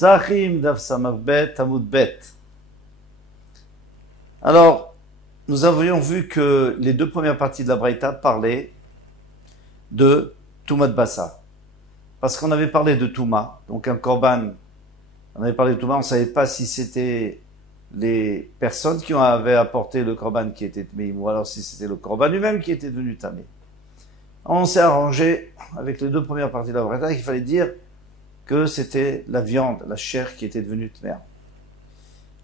Zachim Daf Samavbet Amud Bet. Alors, nous avions vu que les deux premières parties de la Braïta parlaient de Toumat Bassa. Parce qu'on avait parlé de Touma, donc un korban. On avait parlé de Touma, on ne savait pas si c'était les personnes qui avaient apporté le korban qui était tmeim, ou alors si c'était le korban lui-même qui était devenu tamé. On s'est arrangé avec les deux premières parties de la Braïta qu'il fallait dire que c'était la viande, la chair qui était devenue tmer.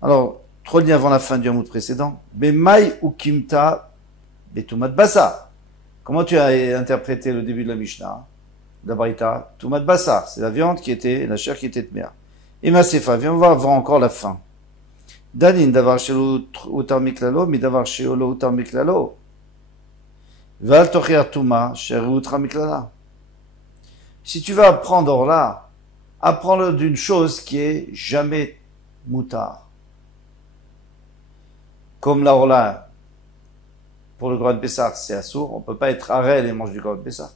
Alors, 3 lignes avant la fin du hamoud précédent, Bemai ou Kimta Betumat Bassa. Comment tu as interprété le début de la Mishnah, de la Braïta? Tumat Bassa, c'est la viande qui était, la chair qui était tmer. Et Masefa, viens voir encore la fin. Danin davar shelo utar miklalo, mi davar shelo utar miklalo. Val tochiar tuma, sher utra miklala. Si tu vas apprendre là, apprends-le d'une chose qui est jamais moutard. Comme la orla, pour le Korban Pessah, c'est assourd, on ne peut pas être arrêt et manger du Korban Pessah.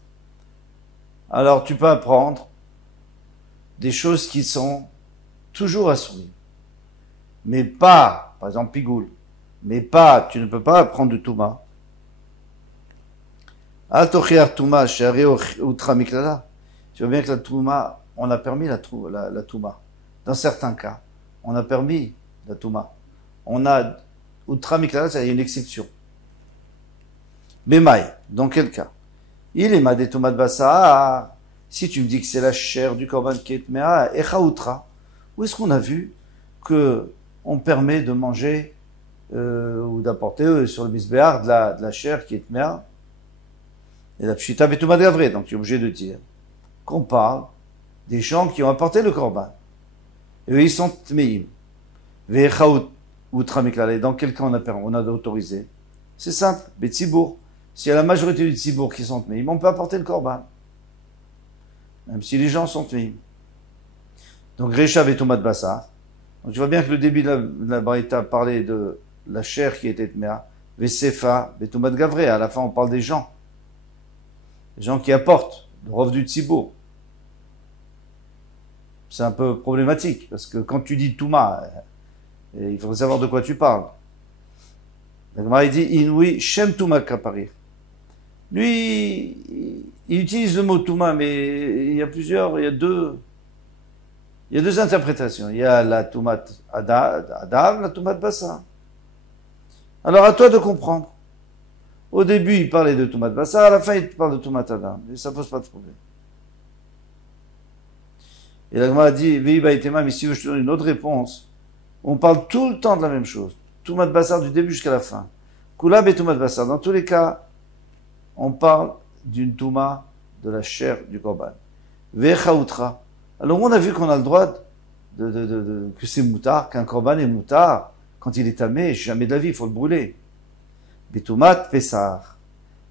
Alors tu peux apprendre des choses qui sont toujours assourdes. Mais pas, par exemple, pigoule. Mais pas, tu ne peux pas apprendre de Touma. Al-Tochiar Touma, Shari Utra Miklala. Tu vois bien que la Touma, on a permis la Touma. Dans certains cas, on a permis la Touma. On a Utra Miklala, il y a une exception. Bemaï, dans quel cas? Il est Madé Touma de Bassa. Si tu me dis que c'est la chair du Korban qui est Tmea, Echa Utra. Où est-ce qu'on a vu que on permet de manger ou d'apporter sur le misbéar de la chair qui est Tmea? Et la Pshita Betouma de Gavre. Donc tu es obligé de dire qu'on parle des gens qui ont apporté le korban. Et eux, ils sont tmeim. Ve'echaout utra miklala. Dans quel cas on a autorisé? C'est simple. Betzibour. S'il y a la majorité du tzibour qui sont tmeim, on peut apporter le korban. Même si les gens sont tmeim. Donc, Recha Betouma de Bassa. Donc, tu vois bien que le début de la Braïta parlait de la chair qui était tmea. Ve'sefa Betouma de Gavre. À la fin, on parle des gens. Les gens qui apportent le rov du tzibour. C'est un peu problématique, parce que quand tu dis Touma, il faut savoir de quoi tu parles. La Gemara dit Inui Shem Touma Kaparir. Lui, il utilise le mot Touma, mais il y a deux interprétations. Il y a la Toumat Adav, la Toumat Bassa. Alors à toi de comprendre. Au début, il parlait de Toumat Bassa, à la fin, il parle de Toumat Adav. Et ça pose pas de problème. Et la Gemara dit, Veiba et Tema, mais si je te donne une autre réponse, on parle tout le temps de la même chose. Toumat Bassar du début jusqu'à la fin. Kulab et Toumat Bassar. Dans tous les cas, on parle d'une Touma de la chair du Korban. Vechaoutra. Alors on a vu qu'on a le droit que c'est moutard, qu'un Korban est moutard. Quand il est tamé, jamais de la vie, il faut le brûler. Betoumat Pessar.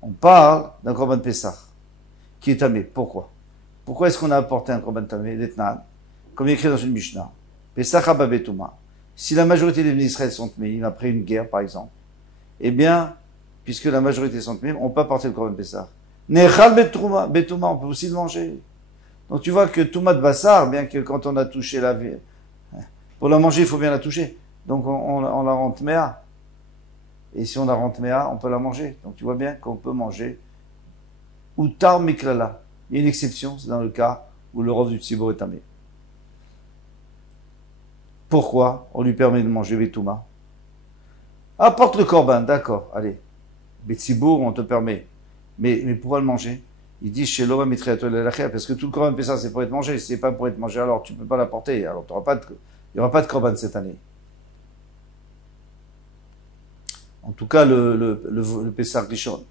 On parle d'un Korban Pessar qui est tamé. Pourquoi? Pourquoi est-ce qu'on a apporté un korban tamé d'Etnan, comme il est écrit dans une Mishnah? Pesach haba betuma. Si la majorité des Israël sont tméim après une guerre, par exemple, eh bien, puisque la majorité sont tméim, on peut apporter le korban Pesach. Nechal betuma, on peut aussi le manger. Donc tu vois que Toumat Bassar, bien que quand on a touché la vie, pour la manger, il faut bien la toucher. Donc on la rend tméa. Et si on la rend tméa, on peut la manger. Donc tu vois bien qu'on peut manger utar miklala. Il y a une exception, c'est dans le cas où le rov du tzibour est tamé. Pourquoi on lui permet de manger Betouma? Apporte le korban, d'accord, allez. Betzibour, on te permet. Mais pourquoi le manger? Il dit chez l'homme parce que tout le korban Pessah, c'est pour être mangé. Si c'est pas pour être mangé, alors tu peux pas l'apporter. Alors il n'y aura pas de korban cette année. En tout cas, le Pessah Rishon.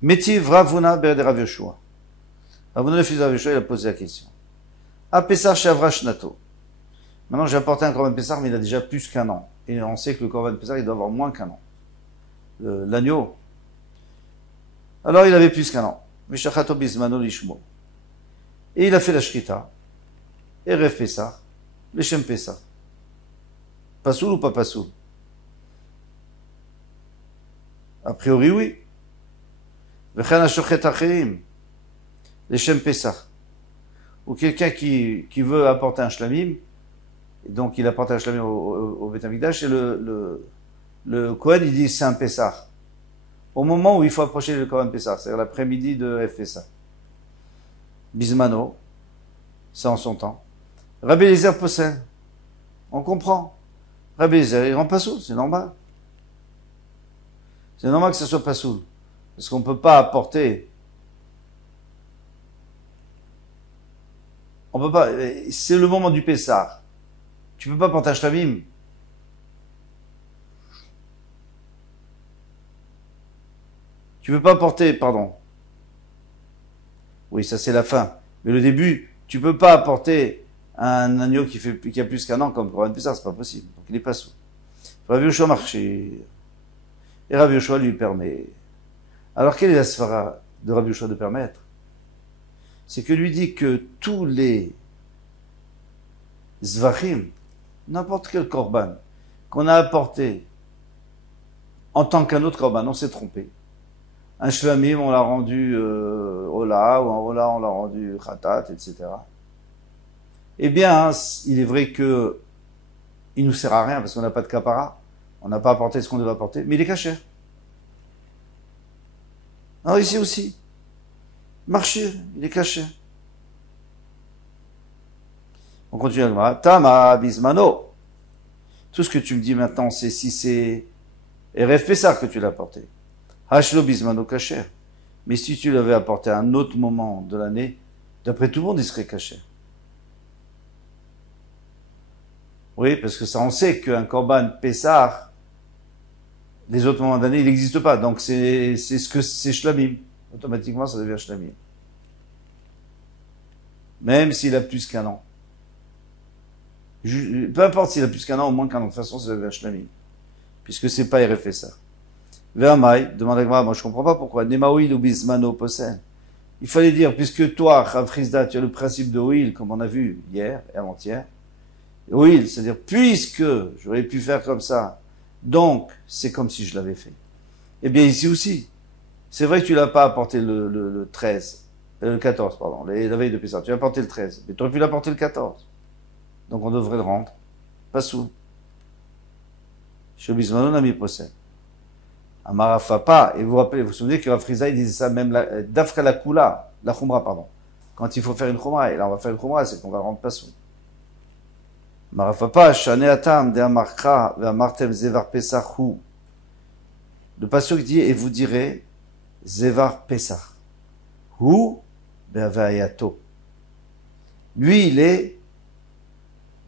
Métiv Ravuna Berde Rav Yoshua. Ravuna le fils de Rav Yoshua, il a posé la question. A Pessah Shavra Shnato. Maintenant, j'ai apporté un korban Pessah, mais il a déjà plus qu'un an. Et on sait que le korban Pessah, il doit avoir moins qu'un an. L'agneau. Alors, il avait plus qu'un an. Mishachato Bismano Lishmo. Et il a fait la Shrita. Erev Pessah. Leshem Pessah. Pasoul ou pas Pasoul? A priori, oui. V'chen hashochet acherim. Leshem Pessah. ou quelqu'un qui veut apporter un shlamim, et donc il apporte un shlamim au Beth Amikdash, et le Kohen, il dit c'est un Pessah. Au moment où il faut approcher le Kohen Pessah, c'est-à-dire l'après-midi de Pessah. Bismano, c'est en son temps. Rabbi Eliezer possède. On comprend. Rabbi Eliezer, il rend pas soul, c'est normal. C'est normal que ce soit pas soul. Parce qu'on peut pas apporter. On peut pas. C'est le moment du Pessah. Tu peux pas porter un shlamim. Tu peux pas porter, pardon. Oui, ça c'est la fin. Mais le début, tu peux pas apporter un agneau qui a plus qu'un an comme Corban Pessah, c'est pas possible. Donc il est pas sous. Rabbi Yoshua marché. Et Rabbi Yoshua lui permet. Alors quelle est la svara de Rabbi Yoshua de permettre? C'est que lui dit que tous les zvachim, n'importe quel korban qu'on a apporté en tant qu'un autre korban, on s'est trompé. Un shlamim, on l'a rendu Ola, ou un Ola, on l'a rendu Khatat, etc. Eh bien, il est vrai que il nous sert à rien parce qu'on n'a pas de kapara, on n'a pas apporté ce qu'on devait apporter, mais il est caché. Alors ici aussi, marché, il est caché. On continue à dire, Tama Bismano. Tout ce que tu me dis maintenant, c'est si c'est Erev Pessah que tu l'as apporté. Hashlo Bismano Kacher. Mais si tu l'avais apporté à un autre moment de l'année, d'après tout le monde, il serait caché. Oui, parce que ça, on sait qu'un Korban Pessah, les autres moments d'année, il n'existe pas. Donc c'est ce que c'est Shlamim. Automatiquement, ça devient Shlamim. Même s'il a plus qu'un an. Peu importe s'il a plus qu'un an ou moins qu'un an. De toute façon, ça devient Shlamim. Puisque c'est pas Erev Pessah. Vermaï, demande à moi, je comprends pas pourquoi. Nemaouil ou Bismano possède. Il fallait dire, puisque toi, Chav Frisda, tu as le principe de Oil, comme on a vu hier et avant-hier. Oil, c'est-à-dire, puisque j'aurais pu faire comme ça, donc, c'est comme si je l'avais fait. Eh bien, ici aussi. C'est vrai que tu l'as pas apporté le 13, le 14, pardon, la veille de Pessah. Tu as apporté le 13, mais tu aurais pu l'apporter le 14. Donc, on devrait le rendre. Pas sous. Chez Bismano, n'a mis possède. Amarafa pas, et vous vous souvenez que Rafriza, il disait ça même, d'Afka la Kula, la Khumra, pardon. Quand il faut faire une Khumra, et là on va faire une Khumra, c'est qu'on va rendre pas sous. Amarafa pas, Shane Atam, de Amarkra, ve Amartem Zevar Pesach hu. Le pasteur dit, et vous direz, Zevar Pesach. Hu, be'avayato. Lui, il est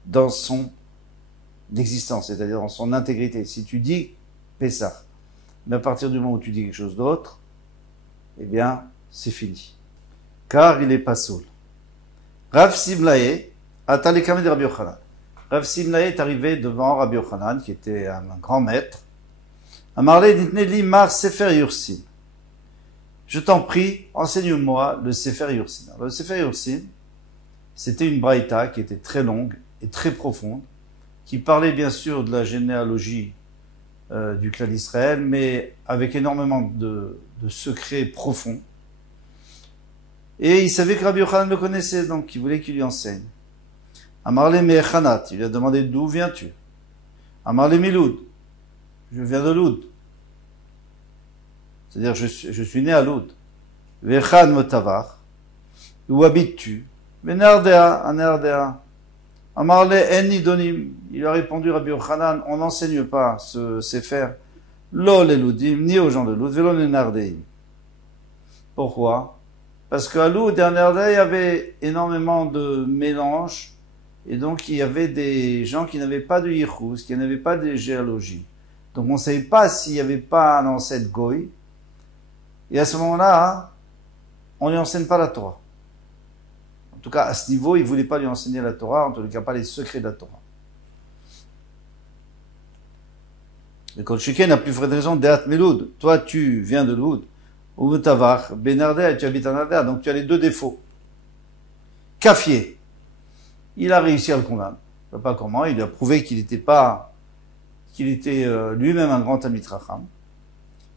dans son existence, c'est-à-dire dans son intégrité. Si tu dis Pesach, mais à partir du moment où tu dis quelque chose d'autre, eh bien, c'est fini. Car il est pas soul. Rav Simlae, Atalekame de Rabbi Yochanan. Rav Simlae est arrivé devant Rabbi Yochanan, qui était un grand maître. Amarle Nitneli Mar Sefer Yursin. Je t'en prie, enseigne-moi le Sefer Yursin. Alors, le Sefer Yursin, c'était une braïta qui était très longue et très profonde, qui parlait bien sûr de la généalogie du clan d'Israël, mais avec énormément de secrets profonds. Et il savait que Rabbi Yochanan le connaissait, donc il voulait qu'il lui enseigne. Amarle Me'echanat, il lui a demandé d'où viens-tu? Amarle Miloud, je viens de Loud. C'est-à-dire je suis né à Loud. Ve'echan Motavar, où habites-tu? Ve'nardea, en Ardea. Amarle en idonim, il a répondu Rabbi Yochanan, on n'enseigne pas ce sefer, lo l'eludim, ni aux gens de Loud, velo les nardeim. Pourquoi? Parce qu'à Loud et en Ardea, il y avait énormément de mélanges, et donc il y avait des gens qui n'avaient pas de yichus, qui n'avaient pas de géologie. Donc on ne savait pas s'il n'y avait pas un ancêtre goy, et à ce moment-là, on ne lui enseigne pas la Torah. En tout cas, à ce niveau, il ne voulait pas lui enseigner la Torah, en tout cas pas les secrets de la Torah. Mais quand Sheken n'a plus de raison, Deat Meloud, toi tu viens de Loud, ou Tavar, Benardea, tu habites en Ardea, donc tu as les deux défauts. Kafier, il a réussi à le convaincre. Je ne sais pas comment, il lui a prouvé qu'il était lui-même un grand Talmid Chacham.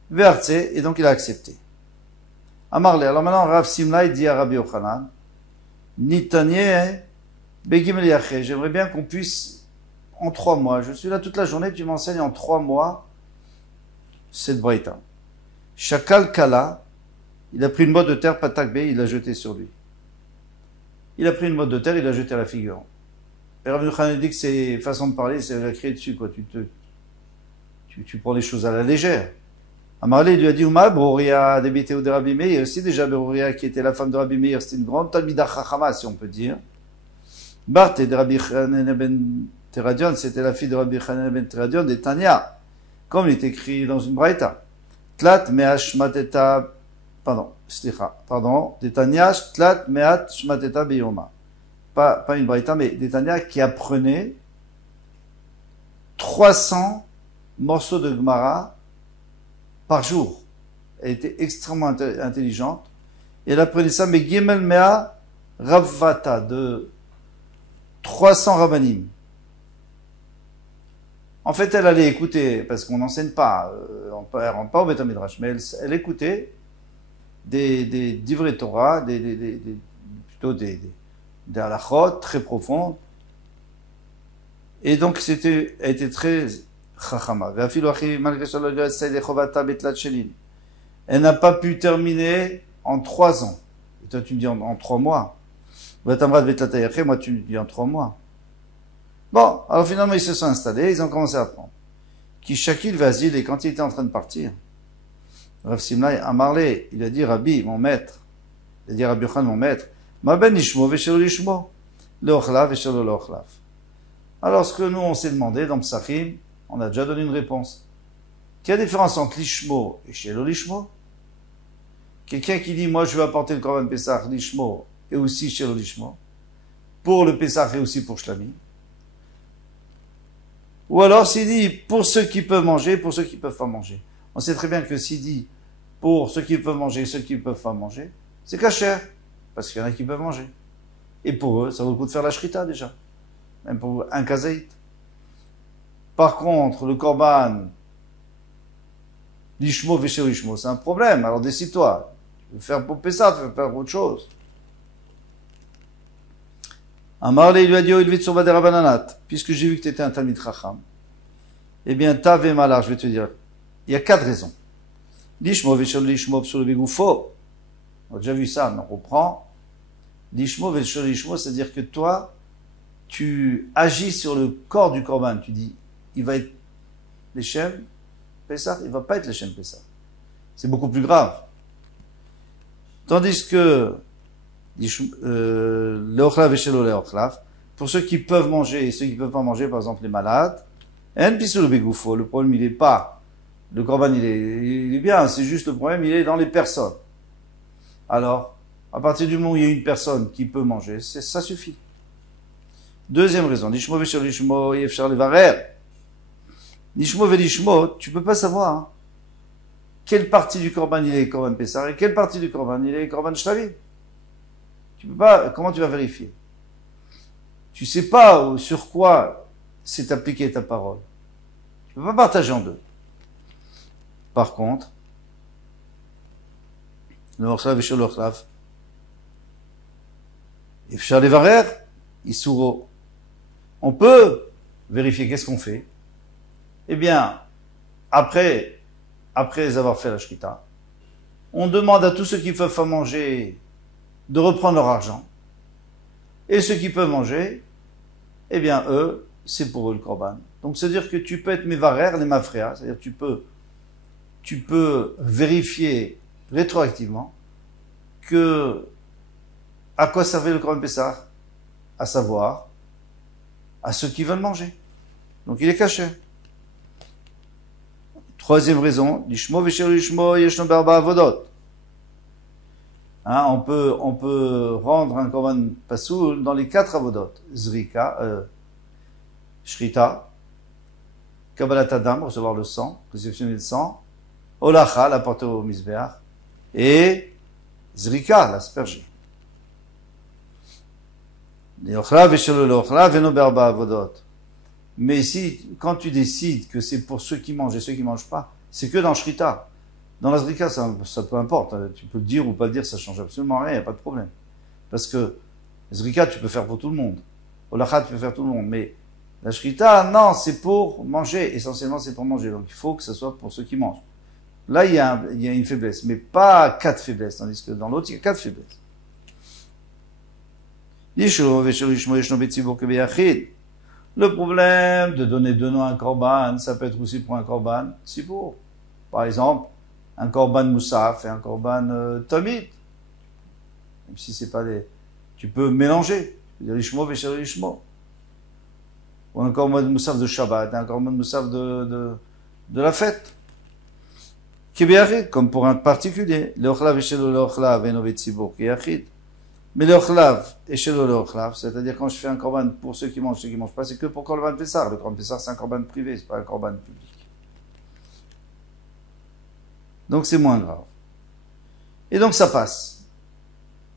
Vertze, et donc il a accepté. Amarle, alors maintenant Rav Simlaï dit à Rabbi Yochanan, Nitanye Begimel Yaché. J'aimerais bien qu'on puisse, en 3 mois, je suis là toute la journée, tu m'enseignes en 3 mois cette braïta. Shakal Kala, il a pris une botte de terre, Patakbe, il l'a jeté sur lui. Il a pris une botte de terre, il l'a jeté à la figure. Et Rabbi Yochanan dit que c'est façon de parler, c'est la crier dessus, quoi. Tu prends les choses à la légère. Amarlé lui a dit, Uma, Broria, débité ou de Rabbi Meir, aussi déjà Broria, qui était la femme de Rabbi Meir, c'était une grande Talmida Chachama, si on peut dire. Bart et de Rabbi Chanan ben Teradion, c'était la fille de Rabbi Chanan ben Teradion, des Tanya, comme il est écrit dans une braïta. Tlat me'at shmateta, des Tanya, tlat me'at shmateta beyoma. Pas une braïta, mais des Tanya qui apprenaient 300 morceaux de Gemara par jour. Elle était extrêmement intelligente. Et elle apprenait ça, mais Gimel Mea Ravvata, de 300 rabbanim. En fait, elle allait écouter, parce qu'on n'enseigne pas, elle ne rentre pas au Beth Midrash, mais elle écoutait des divrei Torah, plutôt des halachot très profondes. Et donc, elle était très chachama. Elle n'a pas pu terminer en 3 ans. Et toi, tu me dis en 3 mois. Moi, tu me dis en 3 mois. Bon, alors finalement, ils se sont installés, ils ont commencé à apprendre. Qui Shakil Vazil, et quand il était en train de partir, Rav Simlai Amarle, il a dit, Rabbi, mon maître, il a dit, Rabbi Yochanan, mon maître, Ma ben Nishmo, Veshelo Lishmo, Leochlav, Veshelo Leochlav. Alors, ce que nous, on s'est demandé dans Psachim, on a déjà donné une réponse. Quelle est la différence entre Lishmo et Shelo Lishmo? Quelqu'un qui dit, moi, je vais apporter le Korban Pesach, Lishmo, et aussi Shelo Lishmo, pour le Pesach et aussi pour Shlami. Ou alors, s'il dit, pour ceux qui peuvent manger, pour ceux qui peuvent pas manger. On sait très bien que s'il dit, pour ceux qui peuvent manger, ceux qui peuvent pas manger, c'est kasher, parce qu'il y en a qui peuvent manger. Et pour eux, ça vaut le coup de faire la shrita, déjà. Même pour un kazaït. Par contre, le korban, l'ishmo, véché l'ishmo, c'est un problème. Alors décide-toi. Tu veux faire pour Pessah, tu veux faire autre chose. Amarle, il lui a dit, oh, il vit sur Vadera Bananat, puisque j'ai vu que tu étais un Talmid Chacham. Eh bien, t'avais malard, je vais te dire. Il y a 4 raisons. L'ishmo, véché l'ishmo, sur le bigoufo. On a déjà vu ça, on reprend. L'ishmo, véché l'ishmo, c'est-à-dire que toi, tu agis sur le corps du korban. Tu dis, il va être l'Echem Pessah, il va pas être l'Echem Pessah. C'est beaucoup plus grave. Tandis que Leochlav et Shelo Leochlav, pour ceux qui peuvent manger et ceux qui peuvent pas manger, par exemple les malades, En Pisou le Begoufo, le problème il est pas, le korban il est bien, c'est juste le problème il est dans les personnes. Alors, à partir du moment où il y a une personne qui peut manger, ça suffit. Deuxième raison, Lishmo v'shel Lishmo, yefshar levarer. Lishmo v'lishmo, tu peux pas savoir hein, quelle partie du korban il est korban Pessah et quelle partie du korban il est korban Shtavi. Tu peux pas, comment tu vas vérifier? Tu sais pas sur quoi s'est appliquée ta parole. Tu peux pas partager en 2. Par contre, le Ochlav v'shel Ochlav, yefshar levarer, Isuro. On peut vérifier qu'est-ce qu'on fait. Eh bien, après avoir fait la shrita, on demande à tous ceux qui peuvent pas manger de reprendre leur argent. Et ceux qui peuvent manger, eh bien, eux, c'est pour eux le korban. Donc, c'est-à-dire que tu peux être mevarer, les mafréas, c'est-à-dire que tu peux vérifier rétroactivement que, à quoi servait le korban Pessah? À savoir, à ceux qui veulent manger. Donc il est caché. Troisième raison, l'ishmo v'shel l'ishmo yeshno be'arba avodot. On peut rendre un korban pasoul dans les 4 avodot. Zrika, shrita, kabbalat adam, recevoir le sang, réceptionner le sang, holacha, l'apporter au misbeach, et zrika, l'asperger. Mais si, quand tu décides que c'est pour ceux qui mangent et ceux qui mangent pas, c'est que dans Shrita. Dans la Zrika, ça peu importe. Tu peux le dire ou pas le dire, ça change absolument rien, il n'y a pas de problème. Parce que Zrika, tu peux faire pour tout le monde. Olacha, tu peux faire tout le monde. Mais la shrita, non, c'est pour manger. Essentiellement, c'est pour manger. Donc, il faut que ce soit pour ceux qui mangent. Là, il y a une faiblesse, mais pas 4 faiblesses, tandis que dans l'autre, il y a 4 faiblesses. Le problème de donner 2 noms à un korban, ça peut être aussi pour un korban sibour. Par exemple, un korban moussaf et un korban tamid. Même si c'est pas des... Tu peux mélanger. Rishmo veshel rishmo. Ou un korban moussaf de Shabbat, un korban moussaf de la fête. Comme pour un particulier. Leochlav et shelo leochlav et novet sibour qui yachid. Mais leochlav et shelo leochlav, c'est-à-dire quand je fais un korban pour ceux qui mangent pas, c'est que pour korban Pessar. Le korban Pessar, c'est un korban privé, c'est pas un korban public. Donc c'est moins grave. Et donc ça passe.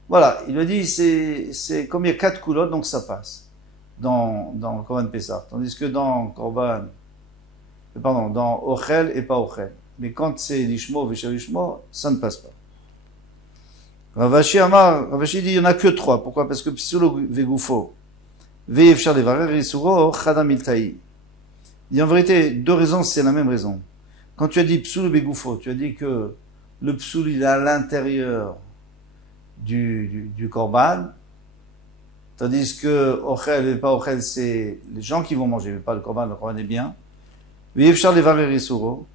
Voilà, il me dit, c'est comme il y a 4 coulottes, donc ça passe. Dans korban Pessar. Tandis que dans Ochel et pas Ochel. Mais quand c'est Lishmo, Veshel Lishmo, ça ne passe pas. Ravashi dit, il n'y en a que 3. Pourquoi? Parce que Psulo Vegufo, Ve'efshar Levarer Isuro, Chadam Iltaï. Il y a en vérité 2 raisons, c'est la même raison. Quand tu as dit Psulo Vegufo, tu as dit que le Psoul, il est à l'intérieur du Korban, tandis que Ochel et pas Ochel, c'est les gens qui vont manger, mais pas le Korban est bien. Ve'efshar Levarer Isuro.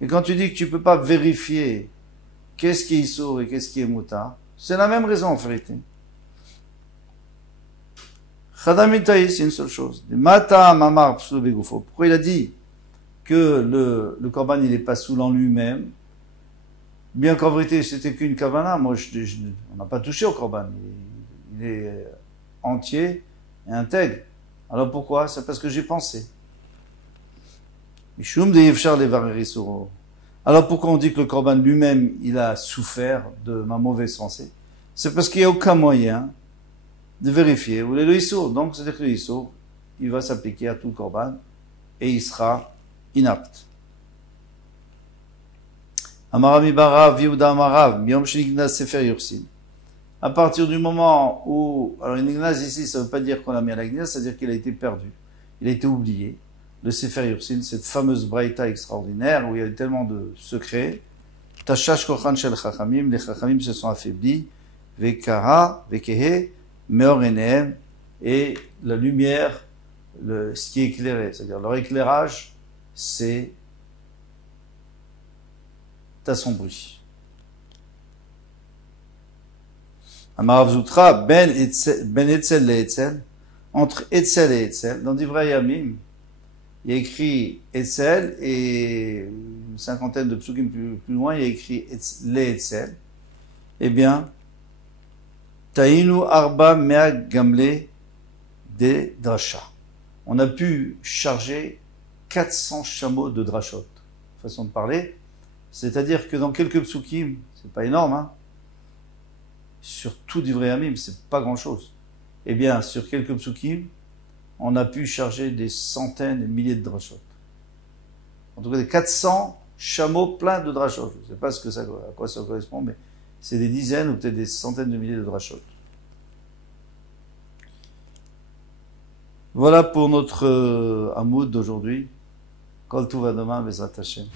Et quand tu dis que tu peux pas vérifier qu'est-ce qui est Issour et qu'est-ce qui est Mouta, c'est la même raison en vérité. Chadam Iltaï, c'est une seule chose. Mata Mamar Psulo Begufo. Pourquoi il a dit que le Korban il est pas saoul en lui-même, bien qu'en vérité c'était qu'une kavana, on n'a pas touché au Korban. Il est entier et intègre. Alors pourquoi? C'est parce que j'ai pensé. Alors pourquoi on dit que le korban lui-même, il a souffert de ma mauvaise pensée? C'est parce qu'il n'y a aucun moyen de vérifier où est le issour. Donc c'est-à-dire que le issour, il va s'appliquer à tout le korban et il sera inapte. Amarami barav, viuda amarav, miyom shenignaz sefer yursin. À partir du moment où, alors une ignaz ici, ça ne veut pas dire qu'on l'a mis à la gnaz, c'est-à-dire qu'il a été perdu, il a été oublié. Le Sefer Yursin, cette fameuse braïta extraordinaire où il y a tellement de secrets. Tashash kochan shel chachamim, les chachamim se sont affaiblis. Vekara, vekehe, meor enehem, et la lumière, ce qui est éclairé, c'est-à-dire leur éclairage, c'est assombri. Amarav Zutra, ben etzel le etzel, entre etzel et etzel, dans Divrei Yamim, il y a écrit Etzel et une cinquantaine de psukim plus loin, il y a écrit le Etzel. Eh bien, Taïnu Arba Mea Gamle de Drasha. On a pu charger 400 chameaux de drachot. Façon de parler. C'est-à-dire que dans quelques psukim, c'est pas énorme, hein. Sur tout Divrei Yamim, c'est pas grand chose. Eh bien, sur quelques psukim, on a pu charger des centaines et milliers de drachot. En tout cas, des 400 chameaux pleins de drachot. Je ne sais pas à quoi ça correspond, mais c'est des dizaines ou peut-être des centaines de milliers de drachot. Voilà pour notre Hamoud d'aujourd'hui. Kol Tuv Adama Bezrat Hashem.